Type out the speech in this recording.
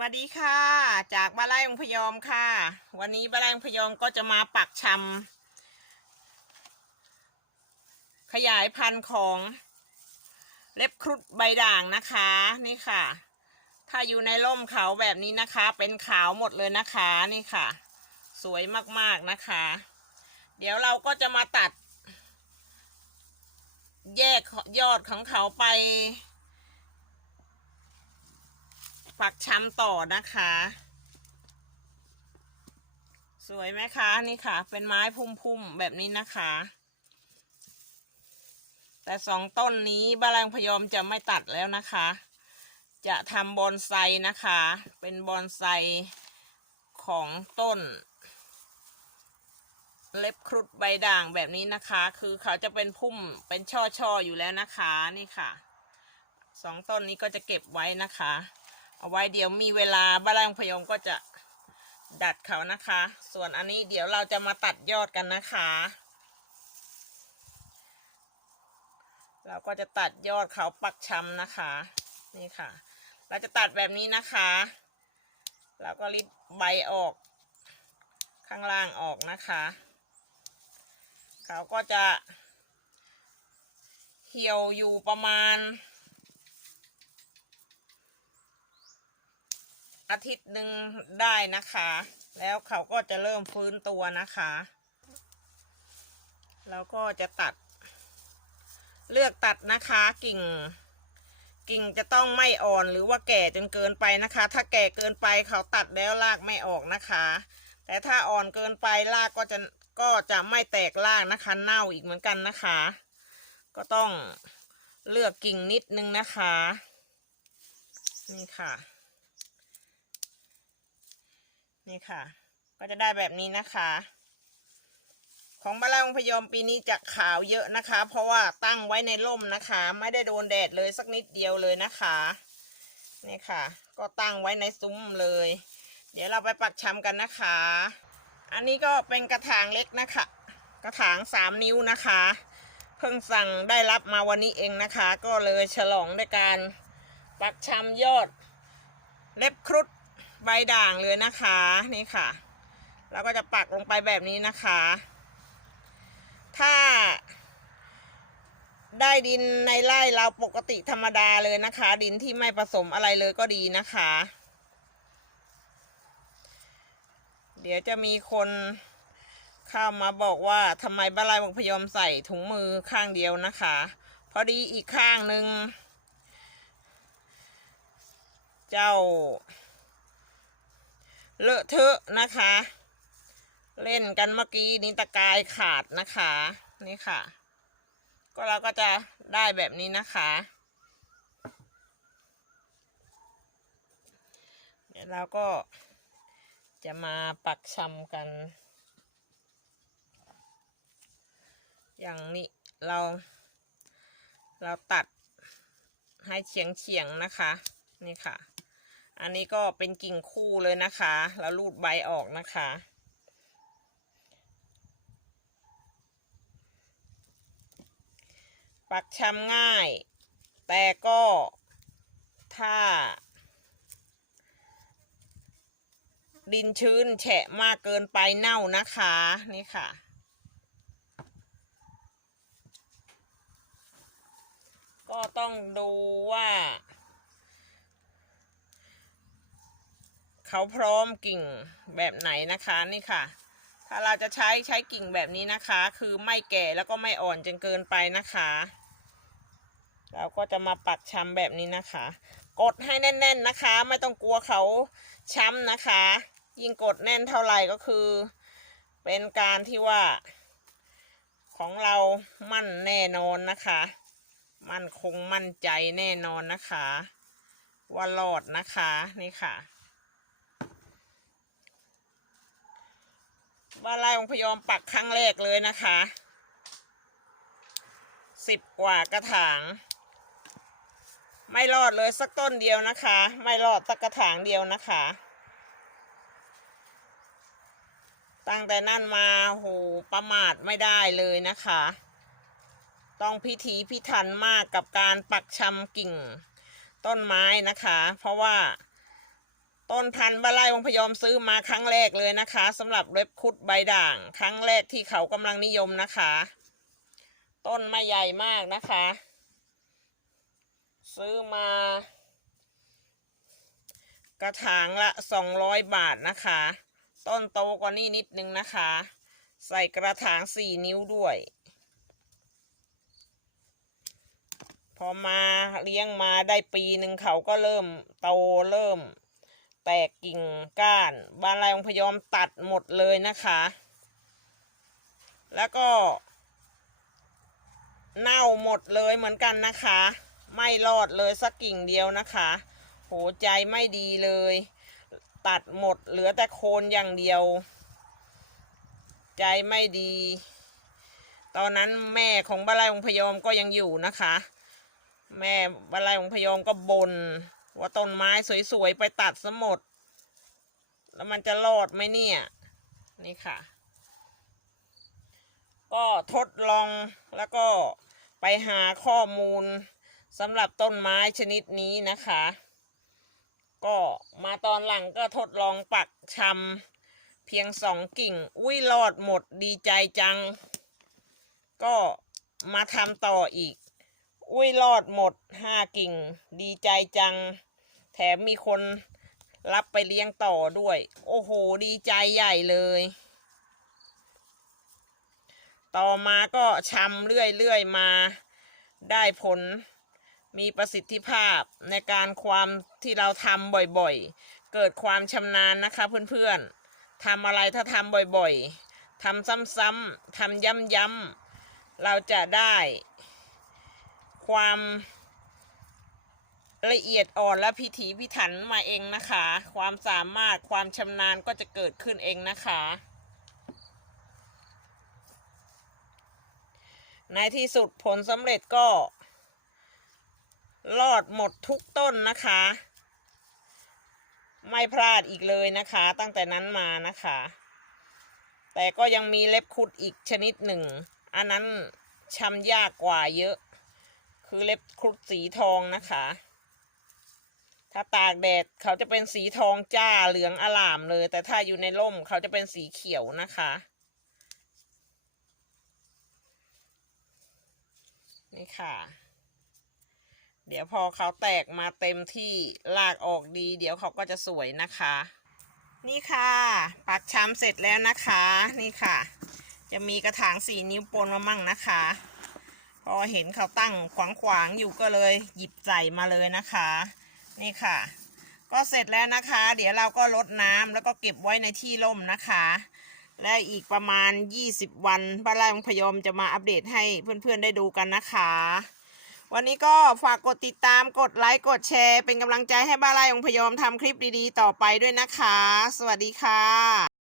วัสดีค่ะ จากบ้านไร่องพยอมค่ะ วันนี้บ้านไร่องพยอมก็จะมาปักชำขยายพันธุ์ของเล็บครุฑใบด่างนะคะนี่ค่ะ ถ้าอยู่ในร่มเขาแบบนี้นะคะ เป็นขาวหมดเลยนะคะนี่ค่ะ สวยมากๆนะคะ เดี๋ยวเราก็จะมาตัด แยกยอดของเขาไป ปักช้ำต่อนะคะ สวยไหมคะนี่ค่ะ เป็นไม้พุ่มๆแบบนี้นะคะ แต่สองต้นนี้บ้านแรงพยอมจะไม่ตัดแล้วนะคะ จะทำบอนไซนะคะ เป็นบอนไซของต้น เล็บครุฑใบด่างแบบนี้นะคะ คือเขาจะเป็นพุ่มเป็นช่อๆอยู่แล้วนะคะนี่ค่ะสองต้นนี้ก็จะเก็บไว้นะคะ เอาไว้เดี๋ยวมีเวลาบ้านแรงพยองก็จะดัดเขานะคะ ส่วนอันนี้เดี๋ยวเราจะมาตัดยอดกันนะคะ เราก็จะตัดยอดเขาปักชำนะคะ นี่ค่ะ เราจะตัดแบบนี้นะคะแล้วก็ริดใบออก ข้างล่างออกนะคะ เขาก็จะเหี่ยวอยู่ประมาณ อาทิตย์หนึ่งได้นะคะ แล้วเขาก็จะเริ่มฟื้นตัวนะคะ แล้วก็จะตัด เลือกตัดนะคะกิ่ง กิ่งจะต้องไม่อ่อนหรือว่าแก่จนเกินไปนะคะ ถ้าแก่เกินไปเขาตัดแล้วรากไม่ออกนะคะ แต่ถ้าอ่อนเกินไปรากก็จะก็จะไม่แตกรากนะคะ เน่าอีกเหมือนกันนะคะ ก็ต้องเลือกกิ่งนิดนึงนะคะ นี่ค่ะ นี่ค่ะ ก็จะได้แบบนี้นะคะ ของบานเราพยอมปีนี้จะขาวเยอะนะคะ เพราะว่าตั้งไว้ในร่มนะคะ ไม่ได้โดนแดดเลยสักนิดเดียวเลยนะคะนี่ค่ะ ก็ตั้งไว้ในซุ้มเลย เดี๋ยวเราไปปักชำกันนะคะ อันนี้ก็เป็นกระถางเล็กนะคะ กระถางสามนิ้วนะคะ เพิ่งสั่งได้รับมาวันนี้เองนะคะ ก็เลยฉลองด้วยการปักชำยอดเล็บครุฑ ใบด่างเลยนะคะนี่ค่ะเราก็จะปักลงไปแบบนี้นะคะ ถ้า ได้ดินในไร่เราปกติธรรมดาเลยนะคะ ดินที่ไม่ผสมอะไรเลยก็ดีนะคะ เดี๋ยวจะมีคนเข้ามาบอกว่าทำไมบ้านไร่บงพยอมใส่ถุงมือข้างเดียวนะคะพอดีอีกข้างหนึ่งเจ้า เลอะเทอะนะคะ เล่นกันเมื่อกี้นี้ตะกายขาดนะคะ นี่ค่ะ ก็เราก็จะได้แบบนี้นะคะ เดี๋ยวเราก็จะมาปักชำกัน อย่างนี้เราเราตัดให้เฉียงเฉียงนะคะ นี่ค่ะ อันนี้ก็เป็นกิ่งคู่เลยนะคะ แล้วรูดใบออกนะคะ ปักชำง่าย แต่ก็ถ้า ดินชื้นแฉะมากเกินไปเน่านะคะ นี่ค่ะก็ต้องดูว่า เขาพร้อมกิ่งแบบไหนนะคะนี่ค่ะ ถ้าเราจะใช้ใช้กิ่งแบบนี้นะคะ คือไม่แก่แล้วก็ไม่อ่อนจนเกินไปนะคะ เราก็จะมาปักช้ำแบบนี้นะคะ กดให้แน่น ๆนะคะ ไม่ต้องกลัวเขาช้ำนะคะ ยิ่งกดแน่นเท่าไหร่ก็คือ เป็นการที่ว่า ของเรามั่นแน่นอนนะคะ มั่นคงมั่นใจแน่นอนนะคะ ว่ารอดนะคะนี่ค่ะ บ้านไร่องพยอมปักครั้งแรกเลยนะคะสิบกว่ากระถาง ไม่รอดเลยสักต้นเดียวนะคะ ไม่รอดสักกระถางเดียวนะคะ ตั้งแต่นั่นมาโหประมาทไม่ได้เลยนะคะ ต้องพิถีพิถันมากกับการปักชำกิ่งต้นไม้นะคะ เพราะว่า ต้นพันธุ์บาลายวงพยอมซื้อมาครั้งแรกเลยนะคะสำหรับเล็บคุดใบด่าง ครั้งแรกที่เขากำลังนิยมนะคะ ต้นไม่ใหญ่มากนะคะ ซื้อมา กระถางละสองร้อยบาทนะคะ ต้นโตกว่านี้นิดนึงนะคะ ใส่กระถางสี่นิ้วด้วย พอมาเลี้ยงมาได้ปีหนึ่งเขาก็เริ่มโตเริ่ม แตกกิ่งก้านบานลายองพยอมตัดหมดเลยนะคะ แล้วก็ เน่าหมดเลยเหมือนกันนะคะ ไม่รอดเลยสักกิ่งเดียวนะคะ โหใจไม่ดีเลย ตัดหมดเหลือแต่โคนอย่างเดียว ใจไม่ดี ตอนนั้นแม่ของบาลายองพยอมก็ยังอยู่นะคะ แม่บาลายองพยอมก็บน่น ว่าต้นไม้สวยๆ ไปตัดสมด แล้วมันจะรอดไหมเนี่ย นี่ค่ะ ก็ทดลองแล้วก็ไปหาข้อมูลสำหรับต้นไม้ชนิดนี้นะคะ ก็มาตอนหลังก็ทดลองปักชำเพียงสองกิ่ง อุ้ยรอดหมดดีใจจัง ก็มาทำต่ออีก อุ้ยรอดหมดห้ากิ่ง ดีใจจัง แถมมีคนรับไปเลี้ยงต่อด้วย โอ้โห ดีใจใหญ่เลย ต่อมาก็ชำเรื่อยๆมา ได้ผลมีประสิทธิภาพในการความที่เราทำบ่อยๆ เกิดความชำนาญนะคะเพื่อนๆทำอะไรถ้าทำบ่อยๆทำซ้ำๆทำย้ำๆเราจะได้ ความ ละเอียดอ่อนและพิถีพิถันมาเองนะคะ ความสามารถความชำนาญก็จะเกิดขึ้นเองนะคะ ในที่สุดผลสำเร็จก็ รอดหมดทุกต้นนะคะ ไม่พลาดอีกเลยนะคะ ตั้งแต่นั้นมานะคะ แต่ก็ยังมีเล็บคุดอีกชนิดหนึ่ง อันนั้นชำยากกว่าเยอะ คือเล็บคุดสีทองนะคะ ถ้าตากแดดเขาจะเป็นสีทองจ้าเหลืองอลามเลย แต่ถ้าอยู่ในร่มเขาจะเป็นสีเขียวนะคะ นี่ค่ะ เดี๋ยวพอเขาแตกมาเต็มที่ลากออกดี เดี๋ยวเขาก็จะสวยนะคะ นี่ค่ะปักชามเสร็จแล้วนะคะ นี่ค่ะ จะมีกระถางสี่นิ้วปนมามั่งนะคะ พอเห็นเขาตั้งขวางๆอยู่ก็เลยหยิบใส่มาเลยนะคะ นี่ค่ะ ก็เสร็จแล้วนะคะ เดี๋ยวเราก็ลดน้ำแล้วก็เก็บไว้ในที่ร่มนะคะ และอีกประมาณ 20 วันป้าไร่ของพยอมจะมาอัปเดตให้เพื่อนๆได้ดูกันนะคะ วันนี้ก็ฝากกดติดตามกดไลค์กดแชร์ เป็นกำลังใจให้บ้านไร่ของพยอมทำคลิปดีๆ ต่อไปด้วยนะคะ สวัสดีค่ะ